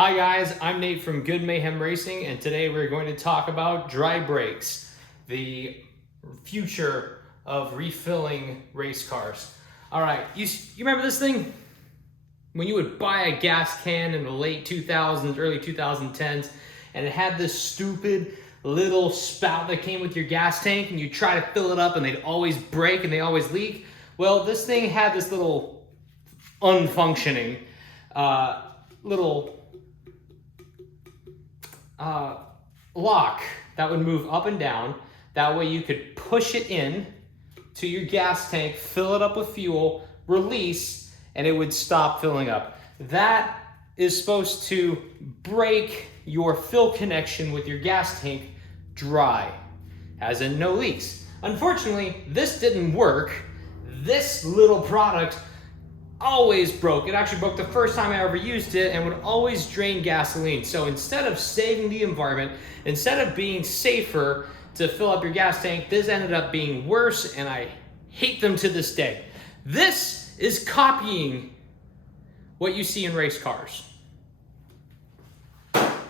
Hi guys, I'm Nate from Good Mayhem Racing, and today we're going to talk about dry brakes, the future of refilling race cars. All right, you remember this thing? When you would buy a gas can in the late 2000s, early 2010s, and it had this stupid little spout that came with your gas tank, and you try to fill it up and they'd always break and they always leak. Well, this thing had this little unfunctioning little lock that would move up and down. That way you could push it in to your gas tank, fill it up with fuel, release, and it would stop filling up. That is supposed to break your fill connection with your gas tank dry, as in no leaks. Unfortunately, this didn't work. This little product always broke. It actually broke the first time I ever used it and would always drain gasoline. So instead of saving the environment, instead of being safer to fill up your gas tank, this ended up being worse, and I hate them to this day. This is copying what you see in race cars.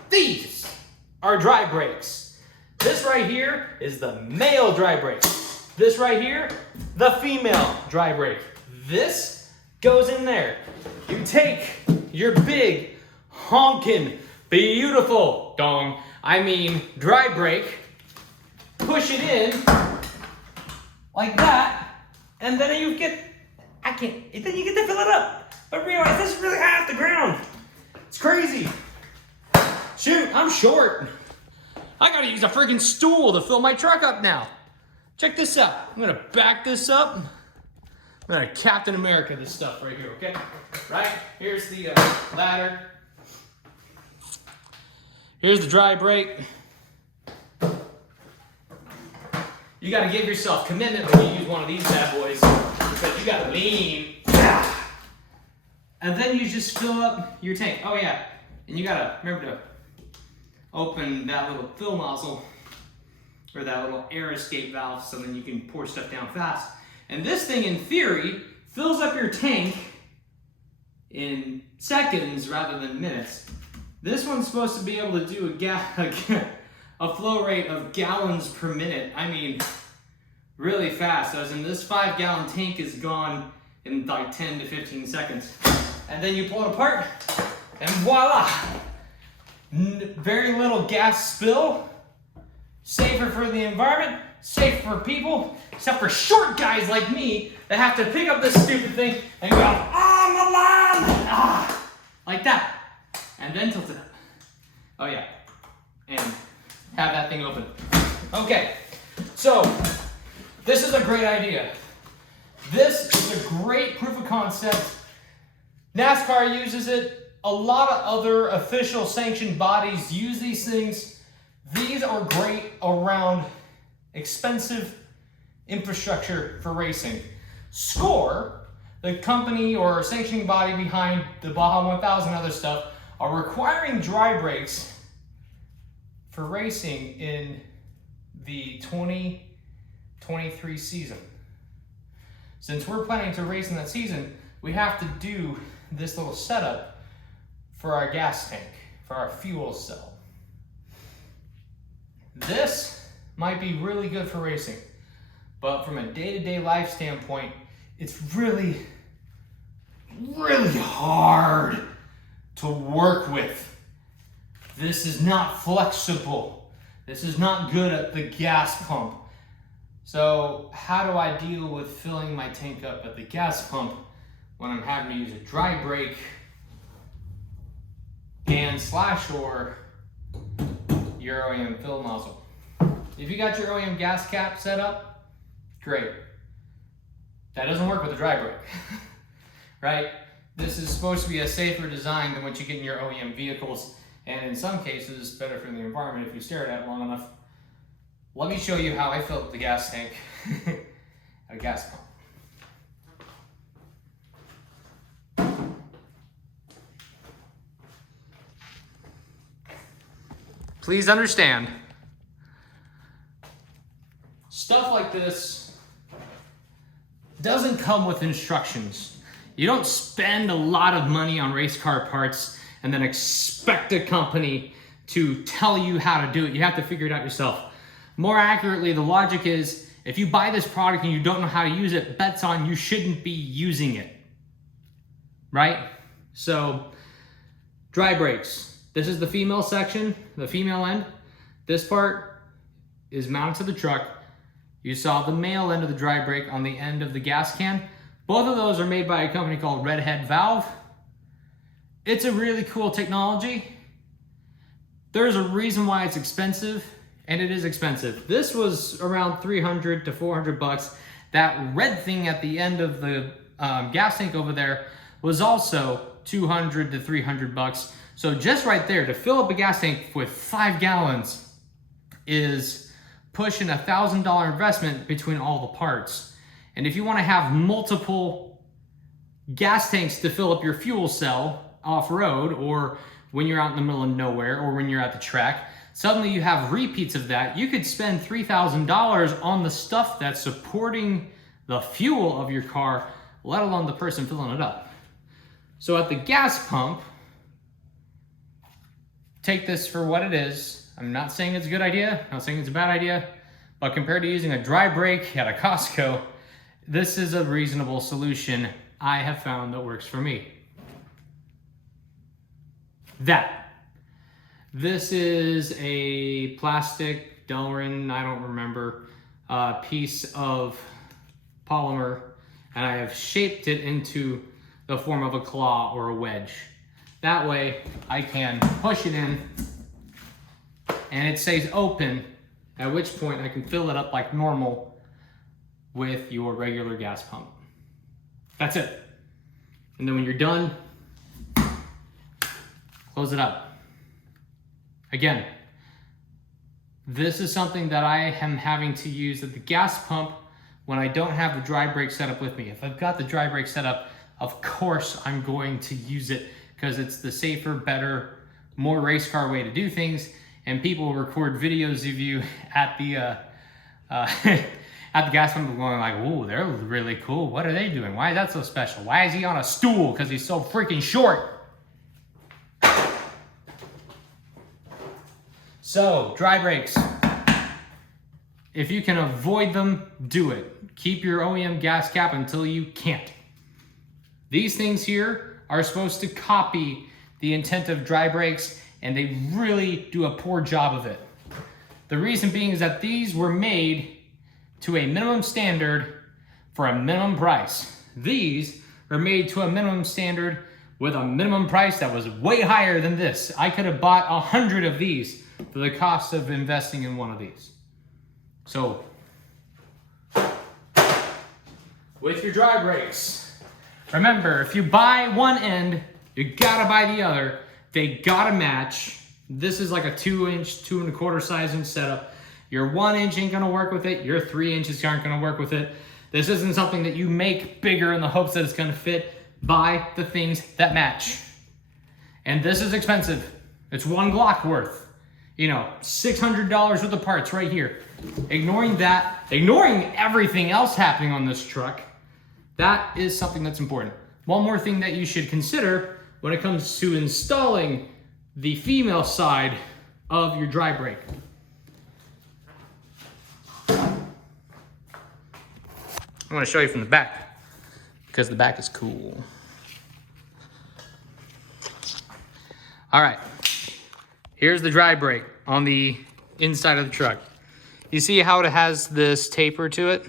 These are dry brakes. This right here is the male dry brake. This right here, the female dry brake. This goes in there. You take your big, honkin', beautiful, dry brake, push it in like that, and then you get to fill it up. But realize this is really high off the ground. It's crazy. Shoot, I'm short. I gotta use a freaking stool to fill my truck up now. Check this out. I'm gonna back this up. I'm gonna Captain America this stuff right here, okay? Right, here's the ladder. Here's the dry brake. You gotta give yourself commitment when you use one of these bad boys, because you gotta lean. And then you just fill up your tank. Oh yeah, and you gotta remember to open that little fill nozzle, or that little air escape valve, so then you can pour stuff down fast. And this thing, in theory, fills up your tank in seconds rather than minutes. This one's supposed to be able to do a flow rate of gallons per minute. I mean, really fast. As in, this 5-gallon tank is gone in like 10 to 15 seconds. And then you pull it apart, and voila! Very little gas spill. Safer for the environment, safe for people, except for short guys like me that have to pick up this stupid thing and go, oh, Milan! Like that. And then tilt it up. Oh yeah. And have that thing open. Okay, so this is a great idea. This is a great proof of concept. NASCAR uses it. A lot of other official sanctioned bodies use these things. These are great around expensive infrastructure for racing. Score, the company or sanctioning body behind the Baja 1000 and other stuff, are requiring dry brakes for racing in the 2023 season. Since we're planning to race in that season, we have to do this little setup for our gas tank, for our fuel cell. This might be really good for racing, but from a day-to-day life standpoint, it's really, really hard to work with. This is not flexible. This is not good at the gas pump. So how do I deal with filling my tank up at the gas pump when I'm having to use a dry brake and/or your OEM fill nozzle? If you got your OEM gas cap set up, great. That doesn't work with a dry brake, right? This is supposed to be a safer design than what you get in your OEM vehicles, and in some cases, better for the environment if you stare at it long enough. Let me show you how I fill up the gas tank at a gas pump. Please understand, stuff like this doesn't come with instructions. You don't spend a lot of money on race car parts and then expect a company to tell you how to do it. You have to figure it out yourself. More accurately, the logic is, if you buy this product and you don't know how to use it, bets on you shouldn't be using it, right? So, dry brakes. This is the female section, the female end. This part is mounted to the truck. You saw the male end of the dry brake on the end of the gas can. Both of those are made by a company called Reahead Valve. It's a really cool technology. There's a reason why it's expensive, and it is expensive. This was around 300 to 400 bucks. That red thing at the end of the gas tank over there was also 200 to 300 bucks. So just right there, to fill up a gas tank with 5 gallons is pushing $1,000 investment between all the parts. And if you want to have multiple gas tanks to fill up your fuel cell off-road, or when you're out in the middle of nowhere, or when you're at the track, suddenly you have repeats of that. You could spend $3,000 on the stuff that's supporting the fuel of your car, let alone the person filling it up. So at the gas pump, take this for what it is. I'm not saying it's a good idea, I'm not saying it's a bad idea, but compared to using a dry brake at a Costco, this is a reasonable solution I have found that works for me. This is a plastic Delrin, I don't remember, piece of polymer, and I have shaped it into the form of a claw or a wedge. That way I can push it in and it stays open, at which point I can fill it up like normal with your regular gas pump. That's it. And then when you're done, close it up. Again, this is something that I am having to use at the gas pump when I don't have the dry brake set up with me. If I've got the dry brake set up, of course I'm going to use it because it's the safer, better, more race car way to do things. And people record videos of you at the at the gas pump going like, "Ooh, they're really cool. What are they doing? Why is that so special? Why is he on a stool? Because he's so freaking short." So, dry brakes. If you can avoid them, do it. Keep your OEM gas cap until you can't. These things here are supposed to copy the intent of dry brakes, and they really do a poor job of it. The reason being is that these were made to a minimum standard for a minimum price. These are made to a minimum standard with a minimum price that was way higher than this. I could have bought 100 of these for the cost of investing in one of these. So, with your dry brakes, remember, if you buy one end, you gotta buy the other. They gotta match. This is like a 2-inch, 2 1/4 size inch setup. Your 1 inch ain't gonna work with it. Your 3 inches aren't gonna work with it. This isn't something that you make bigger in the hopes that it's gonna fit. Buy the things that match. And this is expensive. It's 1 Glock worth. You know, $600 worth of parts right here. Ignoring that, ignoring everything else happening on this truck, that is something that's important. One more thing that you should consider when it comes to installing the female side of your dry brake. I'm going to show you from the back because the back is cool. All right, here's the dry brake on the inside of the truck. You see how it has this taper to it?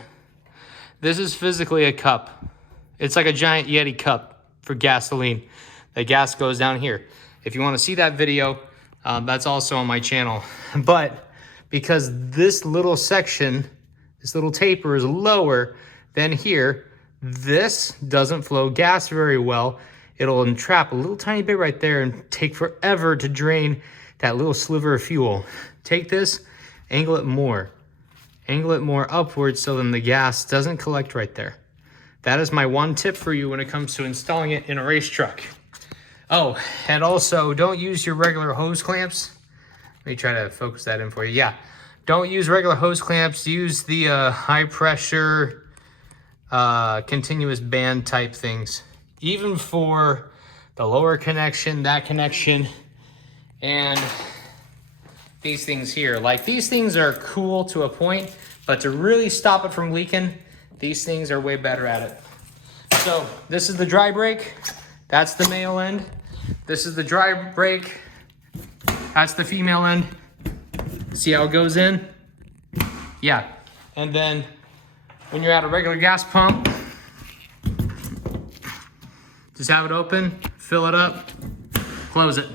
This is physically a cup. It's like a giant Yeti cup for gasoline. The gas goes down here. If you want to see that video, that's also on my channel. But because this little section, this little taper is lower than here, this doesn't flow gas very well. It'll entrap a little tiny bit right there and take forever to drain that little sliver of fuel. Take this, angle it more upwards so then the gas doesn't collect right there. That is my one tip for you when it comes to installing it in a race truck. Oh, and also don't use your regular hose clamps. Let me try to focus that in for you. Yeah, don't use regular hose clamps. Use the high pressure, continuous band type things. Even for the lower connection, that connection, and these things here. Like, these things are cool to a point, but to really stop it from leaking, these things are way better at it. So this is the dry brake. That's the male end. This is the dry brake. That's the female end. See how it goes in? Yeah. And then when you're at a regular gas pump, just have it open, fill it up, close it.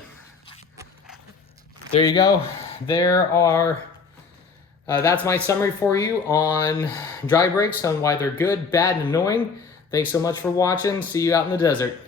There you go. There are, that's my summary for you on dry brakes, on why they're good, bad, and annoying. Thanks so much for watching. See you out in the desert.